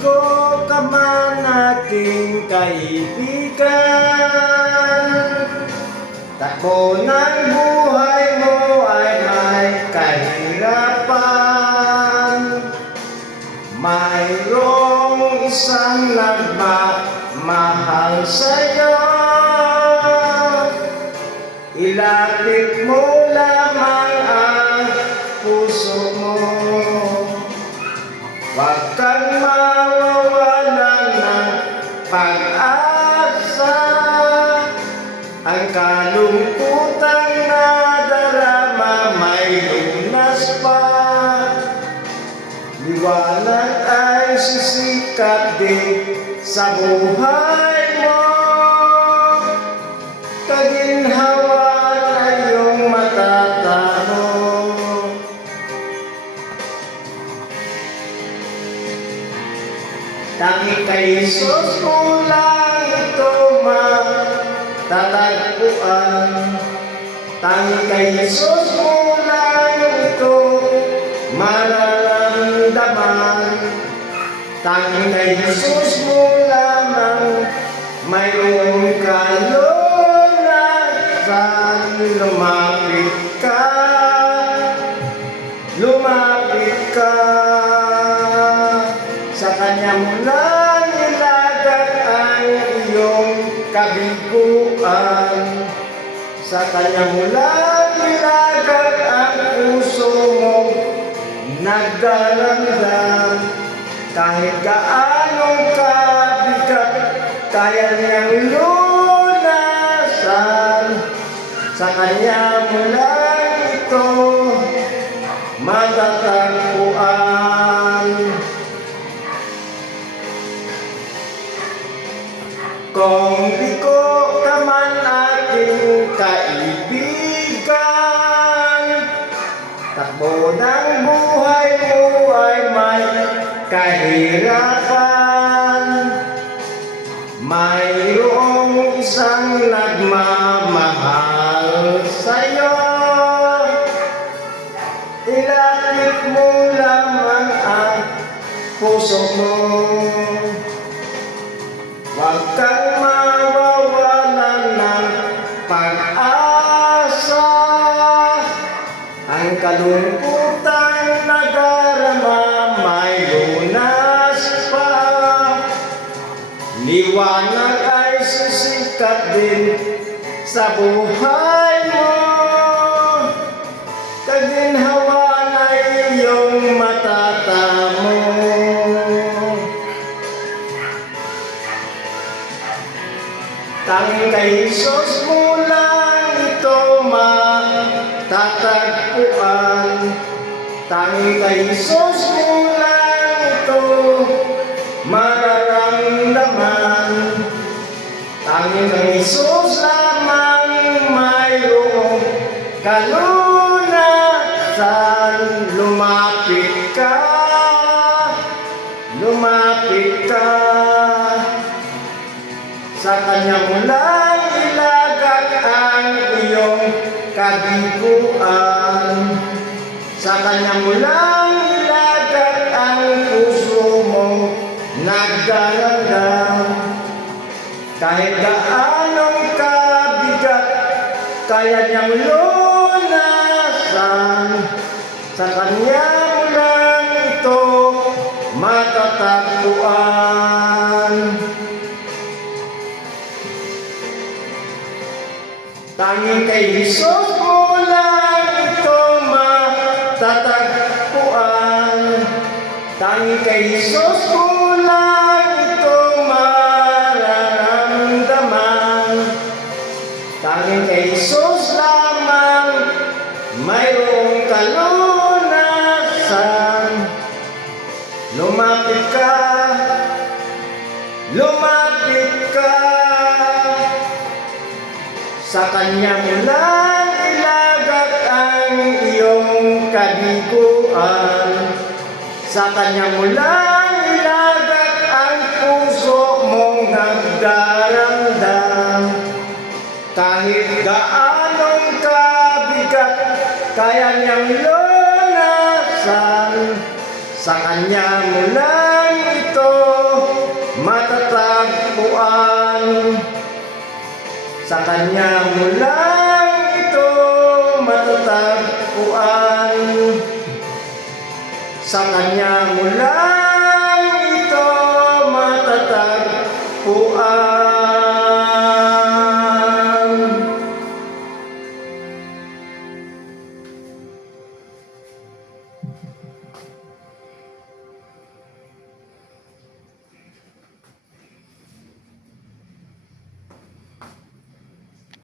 ko ka man aking kaibigan, takbo ng buhay mo ay may kahirapan. Mayroong isang nagmamahal sa'yo, ilapit mo lamang ang puso mo. Huwag kang mawawalan ng pag-asa, ang kalungkutan na darama may lunas pa. Liwanag ay sisikat din sa buhay mo, kaginhawan ay iyong matatamo. Tangi kay Jesus mo lang ito matatagpuan. Tangi kay Jesus mo lang ito mararamdaman. Tangi kay Jesus mo lamang mayroong kalunasan. Lumapit ka, lumapit ka. Sa Kanya mo lang ilagak ang iyong kabiguan. Sa Kanya mo lang ilagak ang puso mong nagdaramdam. Kahit gaanong kabigat, kaya niyang lunasan. Sa Kanya mo lang ito matatagpuan. Kung di ko ka man aking kaibigan, takbo ng buhay mo ay may kahirapan. Mayroong isang nagmamahal sa'yo, ilapit mo lamang ang puso mo. Huwag kang mawawalan ng pag-asa, ang kalungkutan na darama may lunas pa. Liwanag ay sisikat din sa buhay mo, kaginhawan ay iyong matatamo. Tangi kay Jesus mo lang ito matatagpuan. Tangi kay Jesus mo lang ito mararamdaman. Tangi kay Jesus lamang mayroong kalunasan. Lumapit ka, lumapit ka. Sa Kanya mo lang ilagak ang iyong kabiguan. Sa Kanya mo lang ilagak ang puso mo nagdaramdam. Kahit gaanong kabigat, kaya niyang lunasan. Sa Kanya mo lang ito matatagpuan. Tangi kay Jesus mo lang ito matatagpuan. Tangi kay Jesus mo lang ito mararamdaman. Tangi kay Jesus lamang mayroong kalunasan. Lumapit ka, lumapit ka. Sa Kanya mo lang ilagak ang iyong kabiguan. Sa Kanya mo lang ilagak ang puso mong nagdaramdam. Kahit gaanong kabigat, kaya niyang lunasan. Sa Kanya mo lang ito ito matatagpuan. Sa Kanya mo lang ito matatagpuan. Sa Kanya mo lang ito matatagpuan.